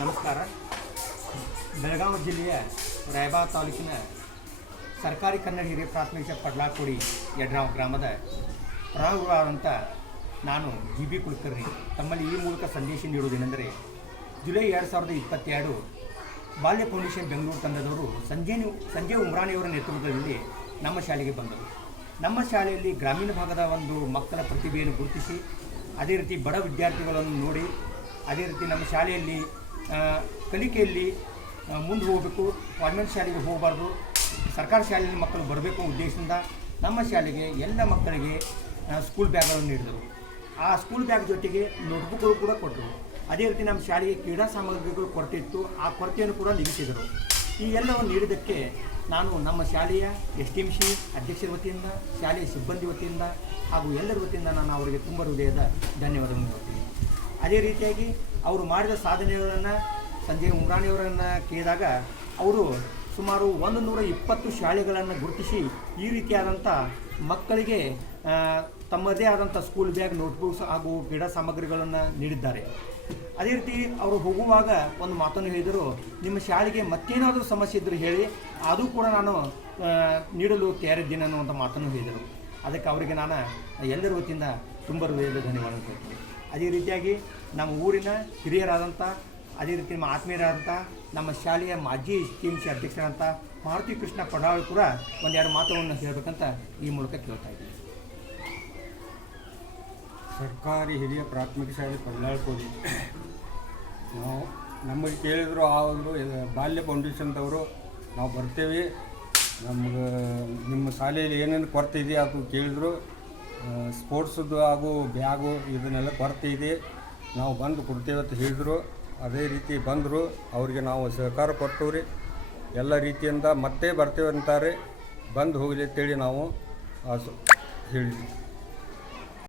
ನಮಸ್ಕಾರ. ಬೆಳಗಾವಿ ಜಿಲ್ಲೆಯ ರಾಯಬಾಗ ತಾಲೂಕಿನ ಸರ್ಕಾರಿ ಕನ್ನಡ ಹಿರಿಯ ಪ್ರಾಥಮಿಕ ಪಡ್ಲಾಕೋಡಿ ಯಡ್ರಾವ್ ಗ್ರಾಮದ ಪ್ರಾರಂಭವಾದಂಥ ನಾನು GB ಕುಲಕರ್ಣಿ ತಮ್ಮಲ್ಲಿ ಈ ಮೂಲಕ ಸಂದೇಶ ನೀಡುವುದೇನೆಂದರೆ, ಜುಲೈ 2022 ಬಾಲ್ಯ ಫೌಂಡೇಶನ್ ಬೆಂಗಳೂರು ತಂಡದವರು ಸಂಜಯ್ ಉಮ್ರಾಣಿಯವರ ನೇತೃತ್ವದಲ್ಲಿ ನಮ್ಮ ಶಾಲೆಗೆ ಬಂದರು. ನಮ್ಮ ಶಾಲೆಯಲ್ಲಿ ಗ್ರಾಮೀಣ ಭಾಗದ ಒಂದು ಮಕ್ಕಳ ಪ್ರತಿಭೆಯನ್ನು ಗುರುತಿಸಿ, ಅದೇ ರೀತಿ ಬಡ ವಿದ್ಯಾರ್ಥಿಗಳನ್ನು ನೋಡಿ, ಅದೇ ರೀತಿ ನಮ್ಮ ಶಾಲೆಯಲ್ಲಿ ಕಲಿಕೆಯಲ್ಲಿ ಮುಂದೆ ಹೋಗಬೇಕು, ಕಾನ್ವೆಂಟ್ ಶಾಲೆಗೆ ಹೋಗಬಾರ್ದು, ಸರ್ಕಾರಿ ಶಾಲೆಯಲ್ಲಿ ಮಕ್ಕಳು ಬರಬೇಕು ಉದ್ದೇಶದಿಂದ ನಮ್ಮ ಶಾಲೆಗೆ ಎಲ್ಲ ಮಕ್ಕಳಿಗೆ ಸ್ಕೂಲ್ ಬ್ಯಾಗ್ಗಳನ್ನು ನೀಡಿದರು. ಆ ಸ್ಕೂಲ್ ಬ್ಯಾಗ್ ಜೊತೆಗೆ ನೋಟ್ಬುಕ್ಗಳು ಕೂಡ ಕೊಟ್ಟರು. ಅದೇ ರೀತಿ ನಮ್ಮ ಶಾಲೆಗೆ ಕ್ರೀಡಾ ಸಾಮಗ್ರಿಗಳು ಕೊರತೆ ಇತ್ತು, ಆ ಕೊರತೆಯನ್ನು ಕೂಡ ನೀಗಿಸಿದರು. ಈ ಎಲ್ಲವನ್ನು ನೀಡಿದ್ದಕ್ಕೆ ನಾನು ನಮ್ಮ ಶಾಲೆಯ STMC ಅಧ್ಯಕ್ಷರ ವತಿಯಿಂದ, ಶಾಲೆಯ ಸಿಬ್ಬಂದಿ ವತಿಯಿಂದ ಹಾಗೂ ಎಲ್ಲರ ವತಿಯಿಂದ ನಾನು ಅವರಿಗೆ ತುಂಬ ಹೃದಯದ ಧನ್ಯವಾದವನ್ನು ಹೇಳ್ತೀನಿ. ಅದೇ ರೀತಿಯಾಗಿ ಅವರು ಮಾಡಿದ ಸಾಧನೆಗಳನ್ನು ಸಂಜಯ್ ಉಮ್ರಾಣಿಯವರನ್ನು ಕೇಳಿದಾಗ ಅವರು ಸುಮಾರು 120 ಶಾಲೆಗಳನ್ನು ಗುರುತಿಸಿ ಈ ರೀತಿಯಾದಂಥ ಮಕ್ಕಳಿಗೆ ತಮ್ಮದೇ ಆದಂಥ ಸ್ಕೂಲ್ ಬ್ಯಾಗ್, ನೋಟ್ಬುಕ್ಸ್ ಹಾಗೂ ಕ್ರೀಡಾ ಸಾಮಗ್ರಿಗಳನ್ನು ನೀಡಿದ್ದಾರೆ. ಅದೇ ರೀತಿ ಅವರು ಹೋಗುವಾಗ ಒಂದು ಮಾತನ್ನು ಹೇಳಿದರು, ನಿಮ್ಮ ಶಾಲೆಗೆ ಮತ್ತೇನಾದರೂ ಸಮಸ್ಯೆ ಇದ್ದರೂ ಹೇಳಿ, ಅದು ಕೂಡ ನಾನು ನೀಡಲು ತಯಾರಿದ್ದೇನೆ ಅನ್ನುವಂಥ ಮಾತನ್ನು ಹೇಳಿದರು. ಅದಕ್ಕೆ ಅವರಿಗೆ ನಾನು ಎಲ್ಲರ ವತಿಯಿಂದ ತುಂಬ ಹೃದಯದ ಧನ್ಯವಾದ ಹೇಳ್ತೀನಿ. ಅದೇ ರೀತಿಯಾಗಿ ನಮ್ಮ ಊರಿನ ಹಿರಿಯರಾದಂಥ, ಅದೇ ರೀತಿ ನಮ್ಮ ಆತ್ಮೀಯರಾದಂಥ ನಮ್ಮ ಶಾಲೆಯ ಮಾಜಿ STMC ಅಧ್ಯಕ್ಷರಾದಂಥ ಮಾರುತಿ ಕೃಷ್ಣ ಪಡಾಳ್ ಕೂಡ ಒಂದೆರಡು ಮಾತುಗಳನ್ನು ಹೇಳಬೇಕಂತ ಈ ಮೂಲಕ ಕೇಳ್ತಾ ಇದ್ದೀನಿ. ಸರ್ಕಾರಿ ಹಿರಿಯ ಪ್ರಾಥಮಿಕ ಶಾಲೆ ಪಡ್ಲಾಳ್ಕೋಡಿ ನಾವು ನಮಗೆ ಕೇಳಿದ್ರು, ಆ ಒಂದು ಬಾಲ್ಯ ಫೌಂಡೇಶನ್ದವರು ನಾವು ಬರ್ತೇವೆ, ನಮ್ಗೆ ನಿಮ್ಮ ಶಾಲೆಯಲ್ಲಿ ಏನೇನು ಕೊರತೆ ಇದೆ ಅದು ಕೇಳಿದ್ರು, ಸ್ಪೋರ್ಟ್ಸದ್ದು ಹಾಗೂ ಬ್ಯಾಗು ಇದನ್ನೆಲ್ಲ ಕೊರತೆ ಇದೆ, ನಾವು ಬಂದು ಕೊಡ್ತೇವೆ ಅಂತ ಹೇಳಿದರು. ಅದೇ ರೀತಿ ಬಂದರು, ಅವರಿಗೆ ನಾವು ಸಹಕಾರ ಕೊಟ್ಟವ್ರಿ. ಎಲ್ಲ ರೀತಿಯಿಂದ ಮತ್ತೆ ಬರ್ತೇವೆ ಅಂತಾರೆ, ಬಂದು ಹೋಗಲಿ ಅಂತೇಳಿ ನಾವು ಹೇಳಿದ್ವಿ.